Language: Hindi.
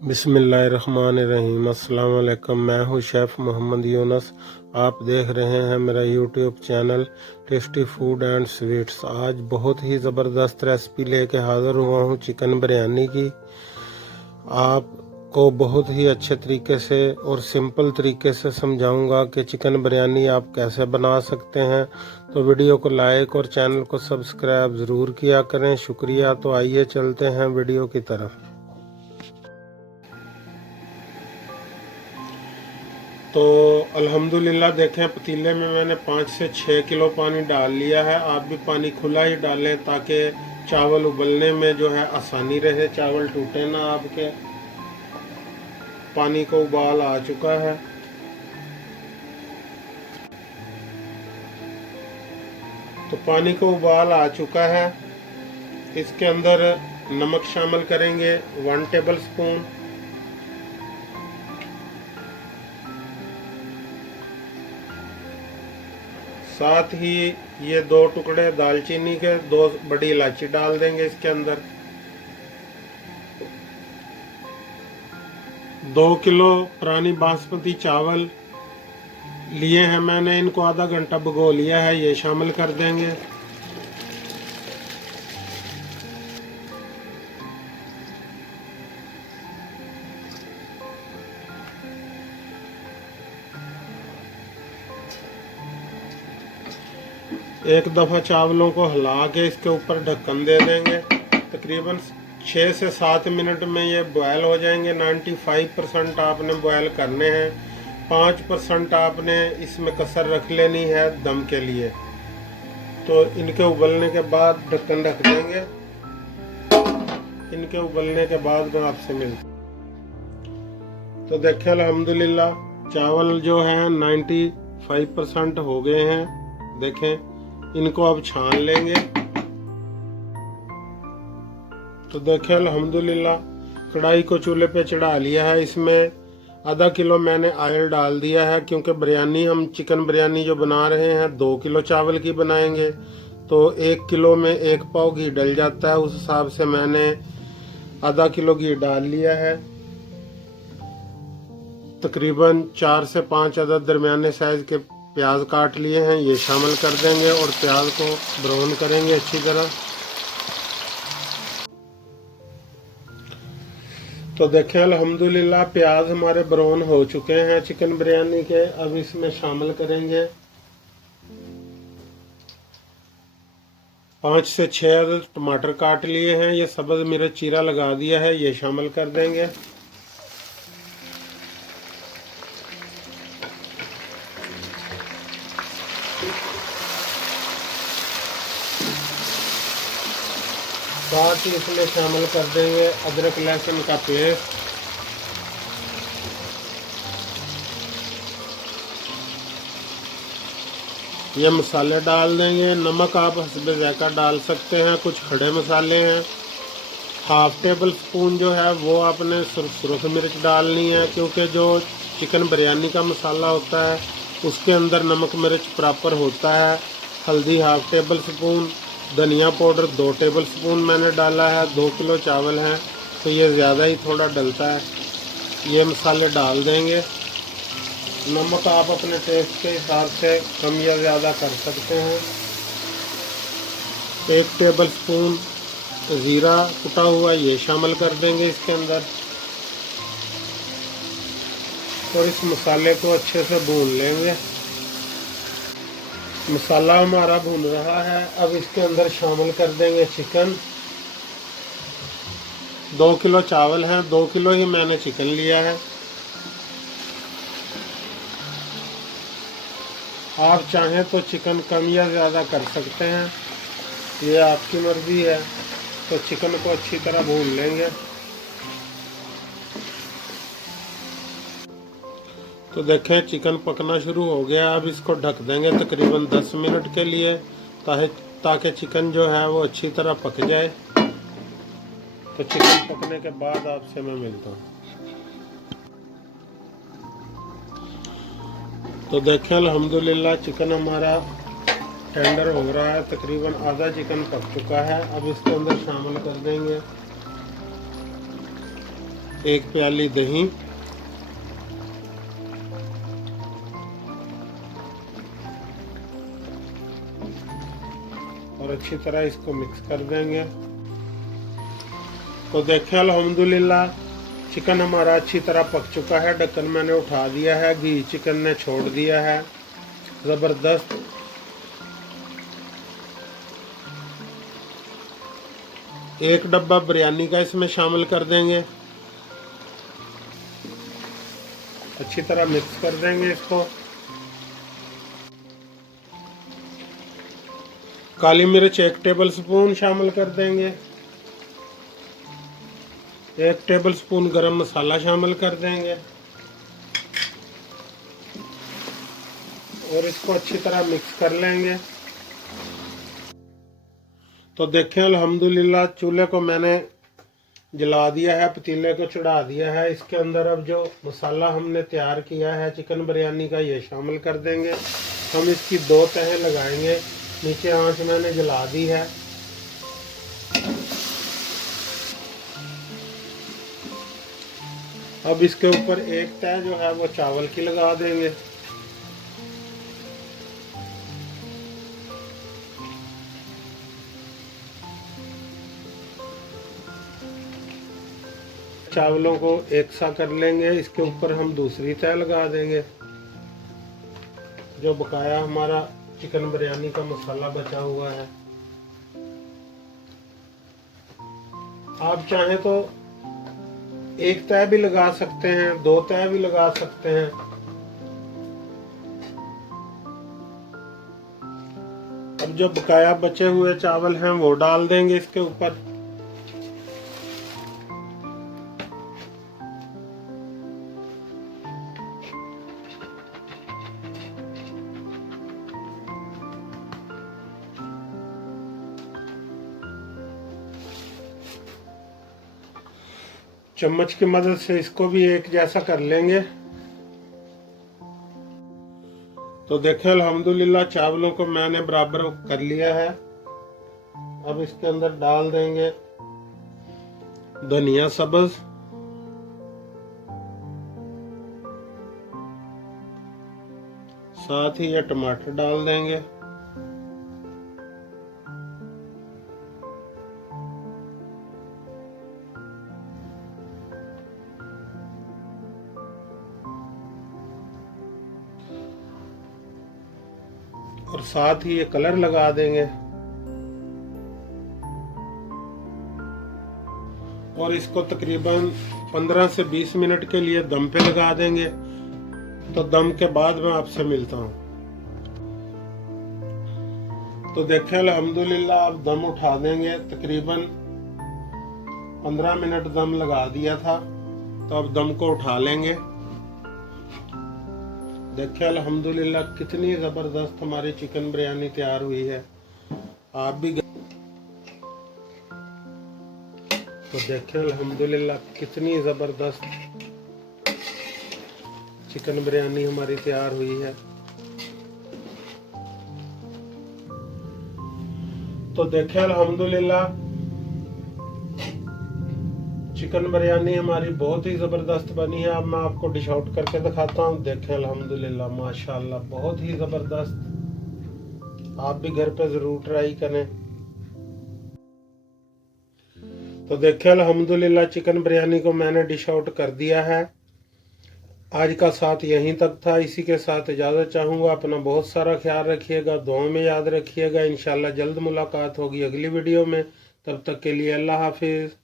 बिस्मिल्लाहिर्रहमानिर्रहीम। अस्सलाम वालेकुम। मैं हूँ शेफ़ मोहम्मद यूनुस। आप देख रहे हैं मेरा YouTube channel tasty food and sweets. आज बहुत ही ज़बरदस्त रेसिपी लेके हाज़िर हुआ हूँ चिकन बिरयानी की। आपको बहुत ही अच्छे तरीके से और सिंपल तरीके से समझाऊंगा कि चिकन बिरयानी आप कैसे बना सकते हैं। तो वीडियो को लाइक और चैनल को सब्सक्राइब ज़रूर किया करें। शुक्रिया। तो आइए चलते हैं वीडियो की तरफ। तो अल्हम्दुलिल्लाह देखें, पतीले में मैंने 5 से 6 किलो पानी डाल लिया है। आप भी पानी खुला ही डालें ताकि चावल उबलने में जो है आसानी रहे, चावल टूटे ना आपके। पानी को उबाल आ चुका है। तो पानी को उबाल आ चुका है। इसके अंदर नमक शामिल करेंगे 1 टेबल स्पून। साथ ही ये 2 टुकड़े दालचीनी के, 2 बड़ी इलायची डाल देंगे इसके अंदर। 2 किलो पुरानी बासमती चावल लिए हैं मैंने, इनको आधा घंटा भिगो लिया है, ये शामिल कर देंगे। एक दफ़ा चावलों को हिला के इसके ऊपर ढक्कन दे देंगे। तकरीबन 6 से 7 मिनट में ये बॉयल हो जाएंगे। 95% आपने बॉयल करने हैं। 5% आपने इसमें कसर रख लेनी है दम के लिए। तो इनके उबलने के बाद ढक्कन रख देंगे। इनके उबलने के बाद मैं आपसे मिलता हूं। तो देखें अल्हम्दुलिल्लाह चावल जो है 95% हो गए हैं। देखें, इनको अब छान लेंगे। तो देखें अल्हम्दुलिल्लाह कढ़ाई को चूल्हे पे चढ़ा लिया है। इसमें आधा किलो मैंने ऑयल डाल दिया है, क्योंकि बिरयानी हम चिकन बिरयानी जो बना रहे हैं 2 किलो चावल की बनाएंगे। तो 1 किलो में 1 पाव घी डल जाता है। उस हिसाब से मैंने आधा किलो घी डाल लिया है। तकरीबन 4 से 5 अदद दरमियाने साइज के प्याज काट लिए हैं, ये शामिल कर देंगे और प्याज को ब्राउन करेंगे अच्छी तरह। तो देखें अल्हम्दुलिल्लाह प्याज हमारे ब्राउन हो चुके हैं चिकन बिरयानी के। अब इसमें शामिल करेंगे 5 से 6 अदद टमाटर काट लिए हैं, ये सब्ज़ मिर्च चीरा लगा दिया है, ये शामिल कर देंगे। साथ ही इसमें शामिल कर देंगे अदरक लहसुन का पेस्ट। ये मसाले डाल देंगे। नमक आप हस्बे ज़ायक़ा डाल सकते हैं। कुछ खड़े मसाले हैं। 1/2 टेबल स्पून जो है वो आपने सुरख मिर्च डालनी है, क्योंकि जो चिकन बिरयानी का मसाला होता है उसके अंदर नमक मिर्च प्रॉपर होता है। हल्दी 1/2 टेबल स्पून। धनिया पाउडर 2 टेबल स्पून मैंने डाला है। 2 किलो चावल हैं तो ये ज़्यादा ही थोड़ा डलता है। ये मसाले डाल देंगे। नमक आप अपने टेस्ट के हिसाब से कम या ज़्यादा कर सकते हैं। 1 टेबल स्पून ज़ीरा कुटा हुआ ये शामिल कर देंगे इसके अंदर और इस मसाले को अच्छे से भून लेंगे। मसाला हमारा भून रहा है। अब इसके अंदर शामिल कर देंगे चिकन। 2 किलो चावल हैं, 2 किलो ही मैंने चिकन लिया है। आप चाहें तो चिकन कम या ज़्यादा कर सकते हैं, ये आपकी मर्ज़ी है। तो चिकन को अच्छी तरह भून लेंगे। तो देखें चिकन पकना शुरू हो गया। अब इसको ढक देंगे तकरीबन 10 मिनट के लिए, ताकि चिकन जो है वो अच्छी तरह पक जाए। तो चिकन पकने के बाद आपसे मैं मिलता हूँ। तो देखें अल्हम्दुलिल्लाह चिकन हमारा टेंडर हो रहा है। तकरीबन आधा चिकन पक चुका है। अब इसके अंदर शामिल कर देंगे 1 प्याली दही, और अच्छी तरह इसको मिक्स कर देंगे। तो देखें अल्हम्दुलिल्लाह चिकन हमारा अच्छी तरह पक चुका है। ढक्कन मैंने उठा दिया है, घी चिकन ने छोड़ दिया है, ज़बरदस्त। एक डब्बा बिरयानी का इसमें शामिल कर देंगे, अच्छी तरह मिक्स कर देंगे इसको। काली मिर्च 1 टेबल स्पून शामिल कर देंगे, 1 टेबल स्पून गरम मसाला शामिल कर देंगे और इसको अच्छी तरह मिक्स कर लेंगे। तो देखें अल्हम्दुलिल्लाह चूल्हे को मैंने जला दिया है, पतीले को चढ़ा दिया है। इसके अंदर अब जो मसाला हमने तैयार किया है चिकन बिरयानी का ये शामिल कर देंगे। हम इसकी 2 तहें लगाएंगे। नीचे आंच मैंने जला दी है। अब इसके ऊपर एक तह जो है वो चावल की लगा देंगे। चावलों को एक सा कर लेंगे। इसके ऊपर हम दूसरी तह लगा देंगे। जो बकाया हमारा चिकन बिरयानी का मसाला बचा हुआ है, आप चाहें तो एक तह भी लगा सकते हैं, 2 तह भी लगा सकते हैं। अब जो बकाया बचे हुए चावल हैं वो डाल देंगे इसके ऊपर। चम्मच की मदद से इसको भी एक जैसा कर लेंगे। तो देखें अल्हम्दुलिल्लाह चावलों को मैंने बराबर कर लिया है। अब इसके अंदर डाल देंगे धनिया सब्ज, साथ ही ये टमाटर डाल देंगे। और साथ ही ये कलर लगा देंगे और इसको तकरीबन 15 से 20 मिनट के लिए दम पे लगा देंगे। तो दम के बाद मैं आपसे मिलता हूँ। तो देखें अल्हम्दुलिल्लाह अब दम उठा देंगे। तकरीबन 15 मिनट दम लगा दिया था, तो अब दम को उठा लेंगे। देखिए अल्हम्दुलिल्लाह कितनी ज़बरदस्त हमारी चिकन बिरयानी तैयार हुई है। आप भी तो देखें अल्हम्दुलिल्लाह कितनी ज़बरदस्त चिकन बिरयानी हमारी तैयार हुई है। तो देखें अल्हम्दुलिल्लाह चिकन बिरयानी हमारी बहुत ही ज़बरदस्त बनी है। अब मैं आपको डिश आउट करके दिखाता हूँ। देखें अल्हम्दुलिल्लाह माशाल्लाह बहुत ही ज़बरदस्त। आप भी घर पे ज़रूर ट्राई करें। तो देखें अल्हम्दुलिल्लाह चिकन बिरयानी को मैंने डिश आउट कर दिया है। आज का साथ यहीं तक था। इसी के साथ इजाज़त चाहूँगा। अपना बहुत सारा ख्याल रखिएगा, दुआ में याद रखिएगा। इंशाल्लाह जल्द मुलाकात होगी अगली वीडियो में। तब तक के लिए अल्लाह हाफिज़।